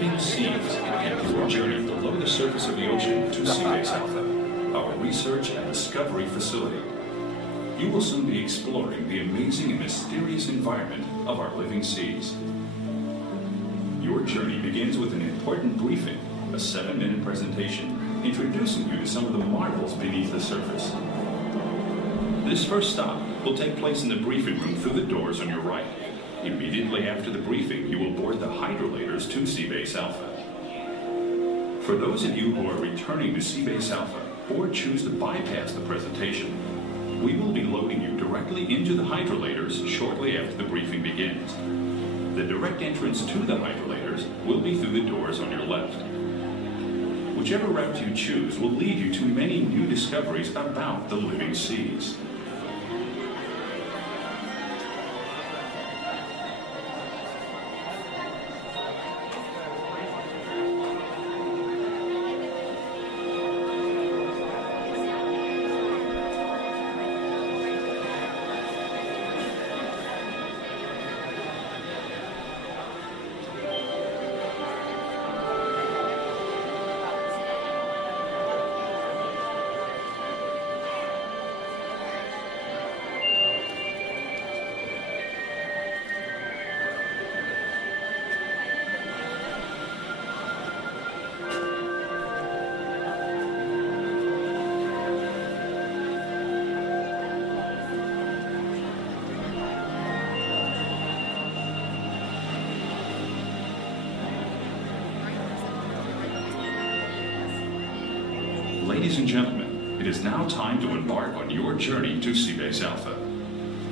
living seas and your journey below the surface of the ocean to Seabase Alpha, our research and discovery facility. You will soon be exploring the amazing and mysterious environment of our living seas. Your journey begins with an important briefing, a 7-minute presentation introducing you to some of the marvels beneath the surface. This first stop will take place in the briefing room through the doors on your right. Immediately after the briefing, you will board the hydrolators to Seabase Alpha. For those of you who are returning to Seabase Alpha or choose to bypass the presentation, we will be loading you directly into the hydrolators shortly after the briefing begins. The direct entrance to the hydrolators will be through the doors on your left. Whichever route you choose will lead you to many new discoveries about the living seas. Ladies and gentlemen, it is now time to embark on your journey to Seabase Alpha.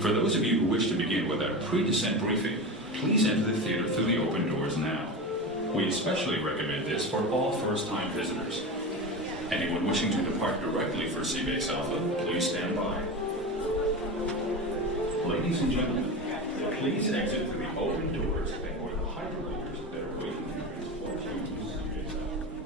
For those of you who wish to begin with our pre-descent briefing, please enter the theater through the open doors now. We especially recommend this for all first-time visitors. Anyone wishing to depart directly for Seabase Alpha, please stand by. Ladies and gentlemen, please exit through the open doors or the hydrolators that are waiting to transport you to Seabase Alpha.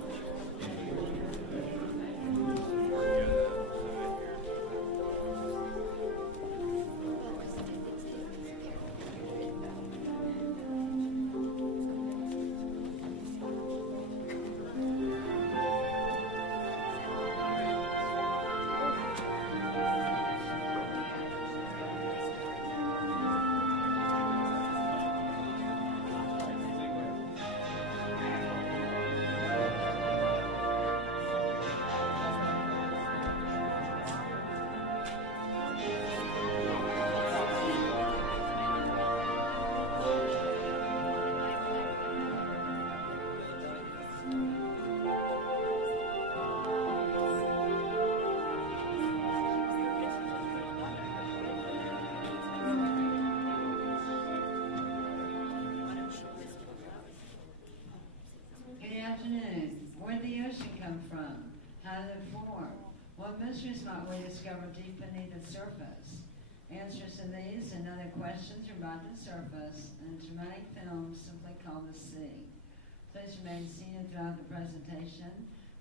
What mysteries might we discover deep beneath the surface? Answers to these and other questions are about the surface in a dramatic film simply called The Sea. Please remain seated throughout the presentation.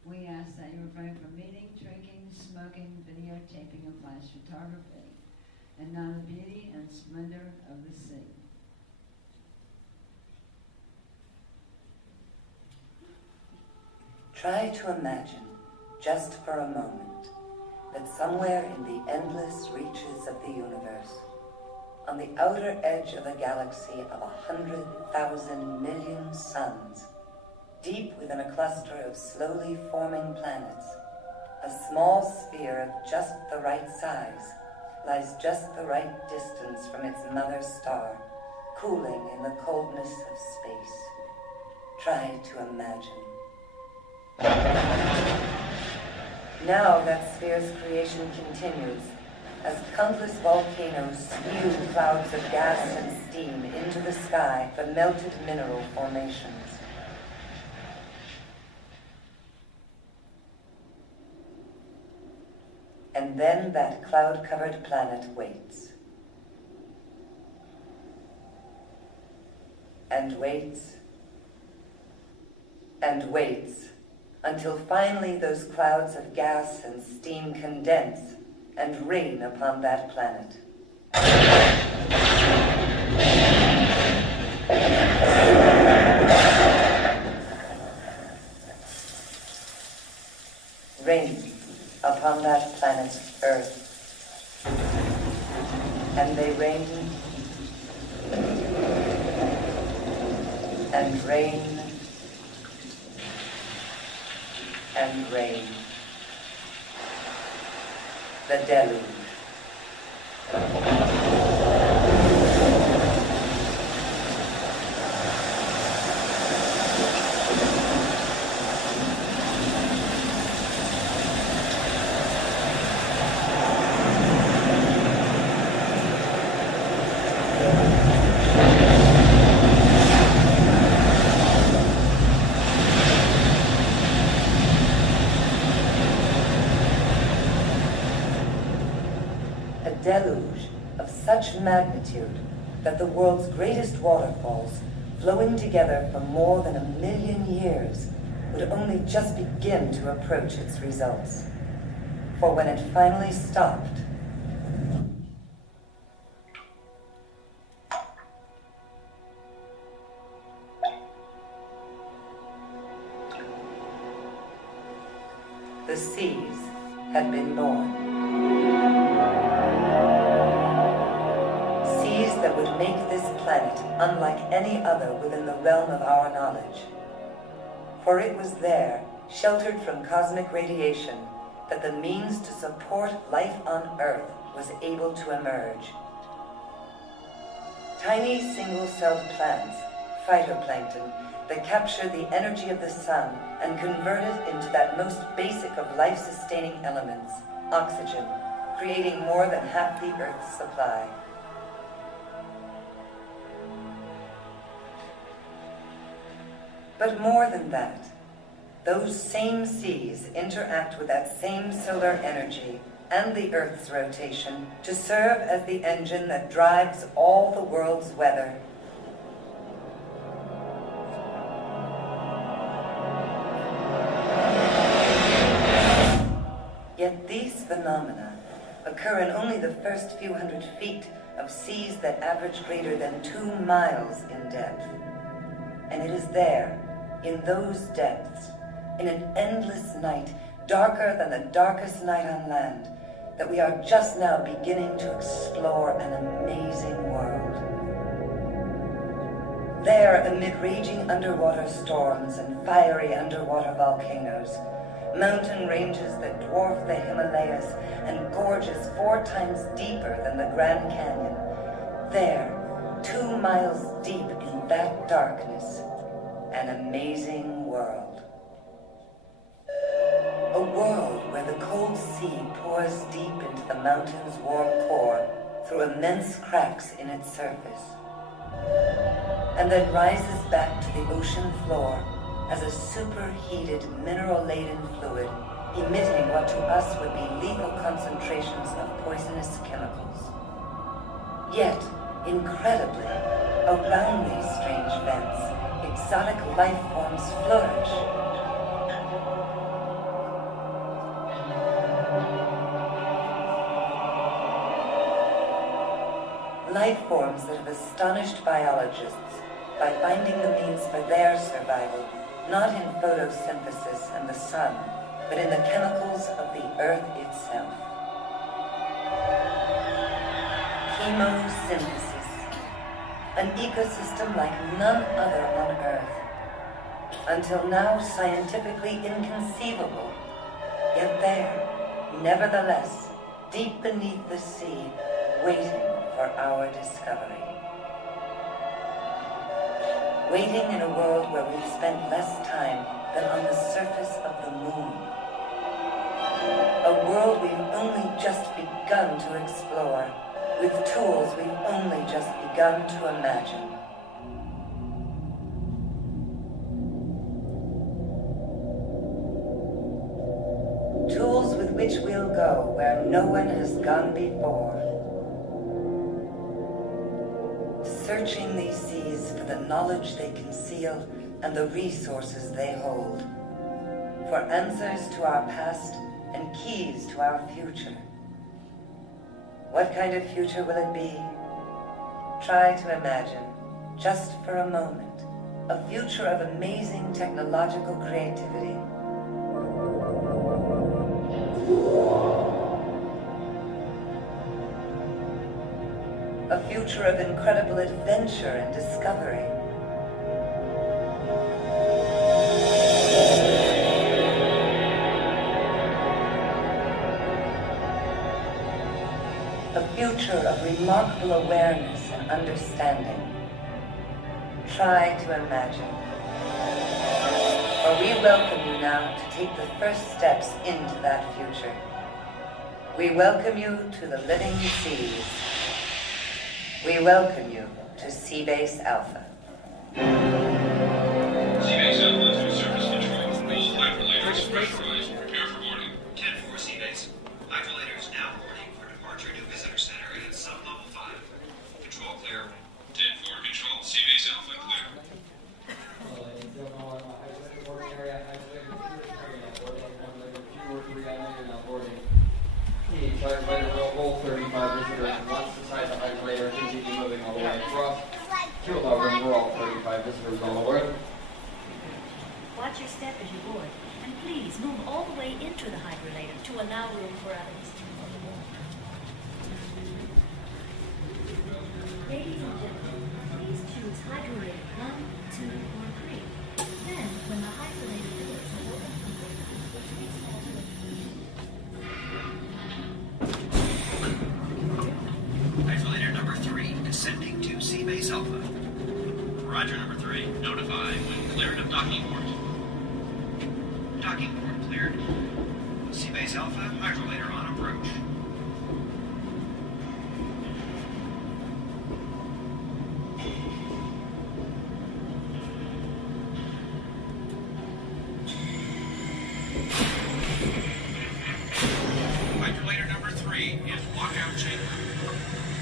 We ask that you refrain from eating, drinking, smoking, videotaping, and flash photography, and know the beauty and splendor of the sea. Try to imagine, just for a moment, that somewhere in the endless reaches of the universe, on the outer edge of a galaxy of 100,000 million suns, deep within a cluster of slowly forming planets, a small sphere of just the right size lies just the right distance from its mother star, cooling in the coldness of space. Try to imagine. Now that sphere's creation continues, as countless volcanoes spew clouds of gas and steam into the sky from melted mineral formations. And then that cloud-covered planet waits. And waits. And waits. Until finally those clouds of gas and steam condense and rain upon that planet. and rain and rain. The deluge. Deluge of such magnitude that the world's greatest waterfalls, flowing together for more than 1,000,000 years, would only just begin to approach its results. For when it finally stopped, the seas had been born. That would make this planet unlike any other within the realm of our knowledge. For it was there, sheltered from cosmic radiation, that the means to support life on Earth was able to emerge. Tiny single-celled plants, phytoplankton, that capture the energy of the sun and convert it into that most basic of life-sustaining elements, oxygen, creating more than half the Earth's supply. But more than that, those same seas interact with that same solar energy and the Earth's rotation to serve as the engine that drives all the world's weather. Yet these phenomena occur in only the first few hundred feet of seas that average greater than 2 miles in depth. And it is there, in those depths, in an endless night, darker than the darkest night on land, that we are just now beginning to explore an amazing world. There, amid raging underwater storms and fiery underwater volcanoes, mountain ranges that dwarf the Himalayas and gorges 4 times deeper than the Grand Canyon, there, 2 miles deep in that darkness, an amazing world. A world where the cold sea pours deep into the mountain's warm core through immense cracks in its surface, and then rises back to the ocean floor as a superheated, mineral-laden fluid, emitting what to us would be lethal concentrations of poisonous chemicals. Yet, incredibly, around these strange vents, exotic life forms flourish. Life forms that have astonished biologists by finding the means for their survival, not in photosynthesis and the sun, but in the chemicals of the Earth itself. Chemosynthesis, an ecosystem like none other on Earth, until now scientifically inconceivable, yet there, nevertheless, deep beneath the sea, waiting for our discovery. Waiting in a world where we've spent less time than on the surface of the moon. A world we've only just begun to explore, with tools we've only just begun to imagine. Tools with which we'll go where no one has gone before. Searching these seas for the knowledge they conceal and the resources they hold. For answers to our past and keys to our future. What kind of future will it be? Try to imagine, just for a moment, a future of amazing technological creativity. A future of incredible adventure and discovery. future of remarkable awareness and understanding. Try to imagine. For we welcome you now to take the first steps into that future. We welcome you to the living seas. We welcome you to Seabase Alpha. Seabase Alpha through service control. All hydrolators pressurized. Prepare for boarding. 10-4 Seabase. Hydrolators now boarding for departure to Visitor Center at sub-level 5. Control clear. 10-4 control. Seabase Alpha clear. Hydrolator will hold 35 visitors once inside the hydrolator, continue moving all the way across. Fuel level for all 35 visitors on the way. Watch your step as you board, and please move all the way into the hydrolator to allow room for others. Ladies and gentlemen, please choose hydrolator 1, 2, or 3. Then, when the hydrolator doors are open, please hold it. Hydrolator number 3 descending to Seabase Alpha. Roger, number 3. Notify when cleared of docking port. Docking port cleared. Seabase Alpha, hydrolator on approach. Hydrolator number 3 is lockout chamber.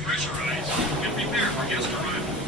Pressurize and prepare for guest arrival.